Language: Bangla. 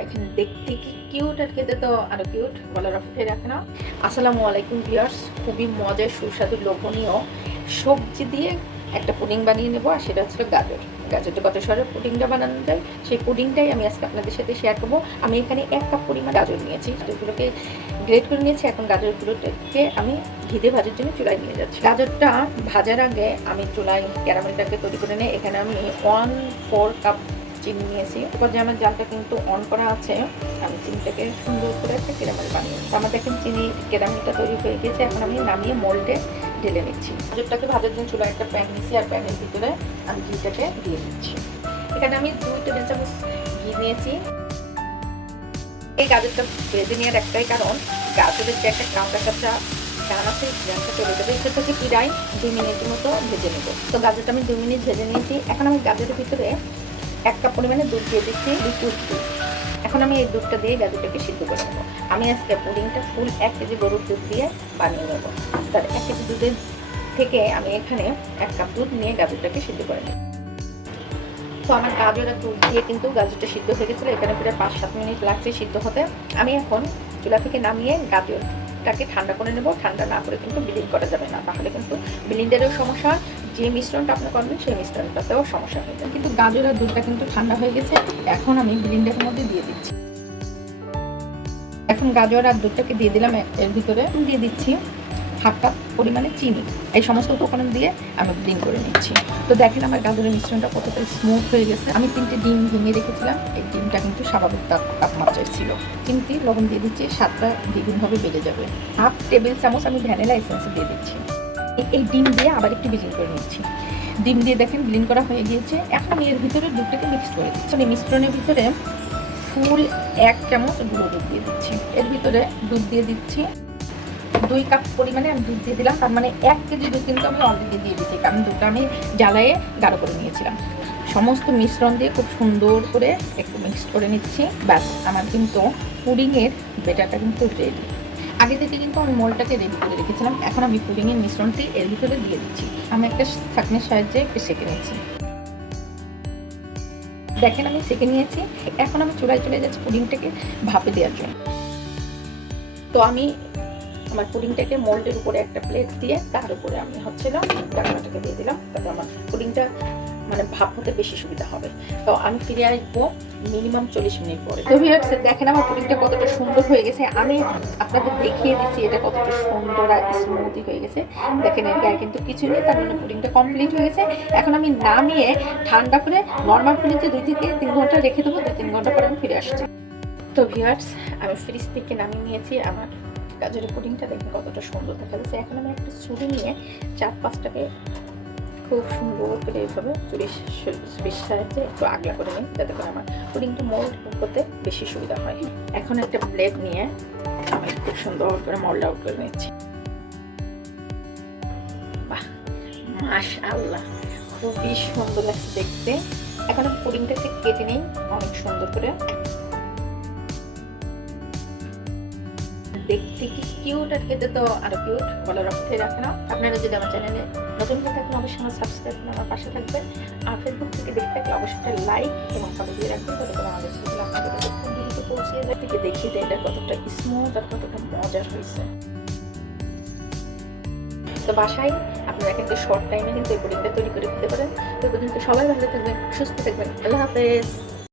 দেখেন দেখতে কি কিউট, আর খেতে তো আরো কিউট, বলার অপেক্ষায় রাখে না। আসসালামু আলাইকুম ভিউয়ার্স, খুবই মজার সুস্বাদু লোভনীয় সবজি দিয়ে একটা পুডিং বানিয়ে নেবো। আর সেটা হচ্ছে গাজরটা কত সরে পুডিংটা বানানো যায়, সেই পুডিংটাই আমি আজকে আপনাদের সাথে শেয়ার করবো। আমি এখানে 1 কাপ পরিমাণ গাজর নিয়েছি, গাজরগুলোকে গ্রেট করে নিয়েছি। এখন গাজরগুলোকে আমি ঘিতে ভাজার জন্য চুলায় নিয়ে যাচ্ছি। গাজরটা ভাজার আগে আমি চুলায় ক্যারামেলটাকে তৈরি করে নিই। এখানে আমি 1/4 কাপ চিনি নিয়েছি। এরপর যে আমার জালটা কিন্তু অন করা আছে, আমি চিনিটাকে সুন্দর করে একটা ক্যারামেল বানিয়ে নিই। আমার দেখেন চিনি ক্যারামেলটা তৈরি হয়ে গেছে। এখন আমি নামিয়ে মোল্ডে ঢেলে নিচ্ছি। গাজরটাকে ভাজার জন্য চুলায় একটা প্যান নিচ্ছি, আর প্যানের ভিতরে আমি ঘিটাকে দিয়ে দিচ্ছি। এখানে আমি 2 টেবিল চামচ ঘি নিয়েছি। এই গাজরটা ভেজে নেওয়ার একটাই কারণ, গাজরের যে একটা কাঁচা কাঁচা ঘ্রাণ আছে, ঘ্রাণটা চলে যাবে। সেটাকে প্রায় 2 মিনিটের মতো ভেজে নেব। তো গাজরটা আমি 2 মিনিট ভেজে নিয়েছি। এখন আমি গাজরের ভিতরে 1 কাপ পরিমাণে দুধ দিয়ে দিচ্ছি, দুধ। এখন আমি এই দুধটা দিয়ে গাজরটাকে সিদ্ধ করে নেবো। আমি আজকে পুডিংটা ফুল 1 কেজি গরুর দুধ দিয়ে বানিয়ে নেবো। তার 1 কেজি দুধের থেকে আমি এখানে 1 কাপ দুধ নিয়ে গাজরটাকে সিদ্ধ করে নেব। তো আমার গাজর আর দুধ দিয়ে কিন্তু গাজরটা সিদ্ধ হয়ে গেছিলো। এখানে প্রায় 5-7 মিনিট লাগছে সিদ্ধ হতে। আমি এখন চুলা থেকে নামিয়ে গাজরটাকে ঠান্ডা করে নেব। ঠান্ডা না করে কিন্তু ব্লেন্ড করা যাবে না, তাহলে কিন্তু ব্লেন্ডারেও সমস্যা, যে মিশ্রণটা আপনি করবেন সেই মিশ্রণটাতেও সমস্যা হয়ে যায়। কিন্তু গাজর আর দুধটা কিন্তু ঠান্ডা হয়ে গেছে। এখন আমি ব্লেন্ডারের মধ্যে দিয়ে দিচ্ছি। এখন গাজর আর দুধটাকে দিয়ে দিলাম। এর ভিতরে দিয়ে দিচ্ছি 1/2 কাপ পরিমাণে চিনি। এই সমস্ত উপকরণ দিয়ে আমি ব্লেন্ড করে নিচ্ছি। তো দেখেন আমার গাজরের মিশ্রণটা কতটা স্মুথ হয়ে গেছে। আমি 3টে ডিম ভেঙে রেখেছিলাম। এই ডিমটা কিন্তু স্বাভাবিক তাপমাত্রায় ছিল। চিনিতে লবণ দিয়ে দিচ্ছি, স্বাদটা দ্বিগুণভাবে বেড়ে যাবে। 1/2 টেবিল চামচ আমি ভ্যানিলা এসেন্স দিয়ে দিচ্ছি। এই ডিম দিয়ে আবার একটু ব্লেন্ড করে নিচ্ছি। ডিম দিয়ে দেখেন ব্লেন্ড করা হয়ে গিয়েছে। এখন আমি এর ভিতরে দুধটাকে মিক্স করে দিচ্ছি। এই মিশ্রণের ভিতরে ফুল 1 চামচ গুঁড়ো দুধ দিয়ে দিচ্ছি। এর ভিতরে দুধ দিয়ে দিচ্ছি 2 কাপ পরিমাণে আমি দুধ দিয়ে দিলাম। তার মানে 1 কেজি দুধ কিন্তু আমি অলরেডি দিয়ে দিচ্ছি, কারণ দুধটা আমি জ্বালায়ে গাঢ় করে নিয়েছিলাম। সমস্ত মিশ্রণ দিয়ে খুব সুন্দর করে একটু মিক্স করে নিচ্ছি। ব্যাস, আমার কিন্তু পুডিংয়ের ব্যাটারটা কিন্তু রেডি। আগে থেকে কিন্তু আমি মোলটাকে রেডি করে রেখেছিলাম। এখন আমি পুডিংয়ের মিশ্রণটি এর ভিতরে দিয়ে দিচ্ছি। আমি একটা ছাঁকনির সাহায্যে একটু সেঁকে নিয়েছি। দেখেন আমি সেঁকে নিয়েছি। এখন আমি চুলায় চলে যাচ্ছি পুডিংটাকে ভাপে দেওয়ার জন্য। তো আমি আমার পুডিংটাকে মোল্ডের উপরে একটা প্লেট দিয়ে তার উপরে আমি ঢাকনাটাকে দিয়ে দিলাম, তাতে আমার পুডিংটা মানে ভাপ হতে বেশি সুবিধা হবে। তো আমি ফিরে আসবো মিনিমাম 40 মিনিট পরে। তো ভিউয়ার্স দেখেন আমার পুডিংটা কতটা সুন্দর হয়ে গেছে। আমি আপনাদের দেখিয়ে দিচ্ছি এটা কতটা সুন্দর আর স্মুথি হয়ে গেছে। দেখেন এর গায়ে কিন্তু কিছু নেই, তার মানে পুডিংটা কমপ্লিট হয়ে গেছে। এখন আমি নামিয়ে ঠান্ডা করে নর্মাল ফ্রিজে 2 থেকে 3 ঘন্টা রেখে দেবো। 3 ঘন্টা পরে আমি ফিরে আসছি। তো ভিউয়ার্স আমি ফ্রিজ থেকে নামিয়ে নিয়েছি আমার গাজরের পুডিংটা। দেখুন কতটা সুন্দর দেখা যাচ্ছে। এখন আমি একটা ছুরি নিয়ে 4-5টাকে খুব সুন্দর করে এইভাবে ছুরির সাহায্যে একটু আগলা করে নিই, যাতে করে আমার পুডিংটা মোল্ড করতে বেশি সুবিধা হয়। এখন একটা ব্লেড নিয়ে আমি খুব সুন্দর করে মোল্ড আউট করে নিচ্ছি। বাহ, মাশাআল্লাহ, খুবই সুন্দর লাগছে দেখতে। এখন আমি পুডিংটাকে কেটে নিই অনেক সুন্দর করে। দেখতে কি কিউট, আর খেতে তো আরো কিউট, বলার অপেক্ষায় রাখে না। আপনারা যদি আমার চ্যানেলে নতুন হয়ে থাকেন অবশ্যই আমার সাবস্ক্রাইব করে আমার পাশে থাকবেন। আর ফেসবুক থেকে দেখতে থাকলে অবশ্যই লাইক এবং ফলো দিয়ে রাখবেন, যাতে করে আমাদের চ্যানেলে আপনাদের কাছে খুব দ্রুত পৌঁছে যায়। থেকে দেখিয়ে দেয় এটা কতটা স্মুথ আর কতটা মজার হয়েছে। তো বাসায় আপনারা কিন্তু শর্ট টাইমে কিন্তু এই পুডিংটা তৈরি করে দিতে পারেন। তো পর্যন্ত সবাই ভালো থাকবেন, সুস্থ থাকবেন। আল্লাহ হাফেজ।